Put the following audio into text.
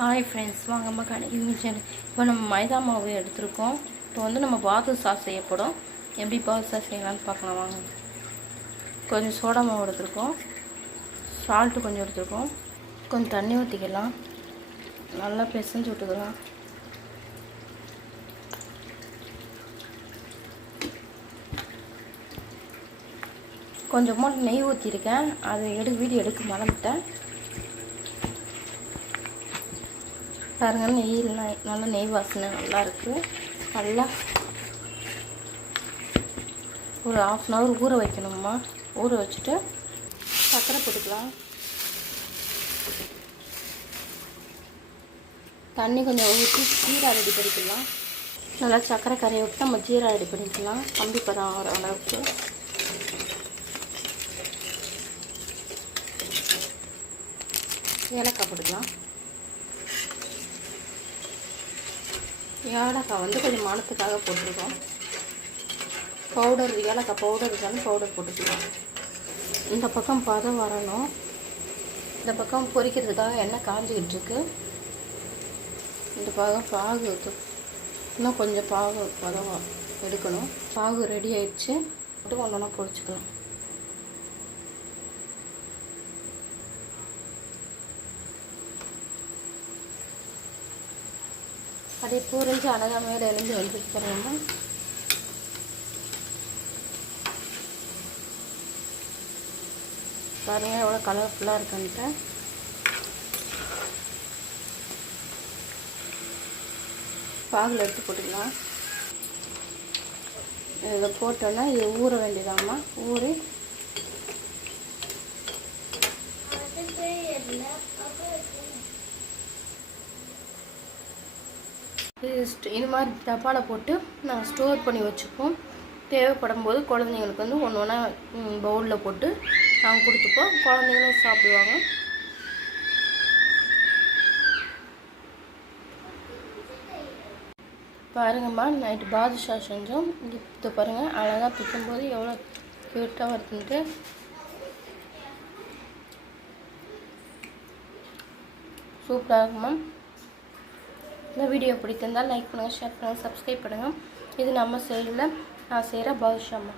Hi friends, வாங்கம்மா கடைக்கு மிச்சம். இப்போ நம்ம மைதா மாவு எடுத்துருக்கோம். இப்போ வந்து நம்ம பாதுஷா சாஸ் செய்யப்படும். எப்படி பாதுஷா சாஸ் செய்யலாம்னு பார்க்கலாம் வாங்க. கொஞ்சம் சோடா மாவு எடுத்துருக்கோம், சால்ட்டு கொஞ்சம் எடுத்துருக்கோம், கொஞ்சம் தண்ணி ஊற்றிக்கலாம், நல்லா பிசைஞ்சு விட்டுக்கலாம். கொஞ்சமாக நெய் ஊற்றிருக்கேன், அதை வீடியோ எடுக்க மறந்துட்டேன். பாருங்கள், நல்லா நெய் வாசனை நல்லா இருக்குது. நல்லா ஒரு 1/2 அன் ஹவர் ஊற வைக்கணும்மா. ஊற வச்சுட்டு சர்க்கரை போட்டுக்கலாம். தண்ணி கொஞ்சம் ஊற்றி ஜீரா ரெடி பண்ணிக்கலாம். நல்லா சர்க்கரை கரையை விட்டு நம்ம ஜீரா ரெடி பண்ணிக்கலாம். கம்பி பதம் ஆகிற அளவுக்கு. ஏலக்காய் போட்டுக்கலாம். ஏலக்காய் வந்து கொஞ்சம் மணத்துக்காக போட்டிருக்கோம். பவுடர் ஏலக்காய் பவுடர் இருக்காலும் பவுடர் போட்டுக்கலாம். இந்த பக்கம் பதம் வரணும். இந்த பக்கம் பொரிக்கிறதுக்காக எண்ணெய் காஞ்சிக்கிட்டு இருக்கு. இந்த பக்கம் பாகு இன்னும் கொஞ்சம் பாகு பதம் எடுக்கணும். பாகு ரெடி ஆயிடுச்சு. மட்டும் ஒன்று ஒன்றா பொரிச்சுக்கலாம். அதே பூரிஞ்சு அழகாக மேலே எழுந்து வந்துருக்கிறோம்னா பாருங்கள் எவ்வளோ கலர்ஃபுல்லாக இருக்குன்ட்டு. பாகில் எடுத்து போட்டுக்கலாம். இதை போட்டோன்னா இது ஊற வேண்டியதாம்மா. ஊறி இது மாதிரி டப்பாவில் போட்டு நான் ஸ்டோர் பண்ணி வச்சுப்போம். தேவைப்படும் போது குழந்தைங்களுக்கு வந்து ஒன்று ஒன்றா பவுலில் போட்டு நாங்கள் கொடுத்துப்போம். குழந்தைங்களும் சாப்பிடுவாங்க. பாருங்கம்மா, நைட்டு பாதுஷா செஞ்சோம். இப்போ பாருங்கள், அழகாக பிக்கும்போது எவ்வளோ க்யூட்டாக வருதுன்ட்டு. சூப்பராக இருக்குமா. இந்த வீடியோ பிடித்திருந்தால் லைக் பண்ணுங்கள், ஷேர் பண்ணுங்கள், சப்ஸ்கிரைப் பண்ணுங்கள். இது நம்ம சைடில் நான் செய்கிற பாதுஷாம்மா.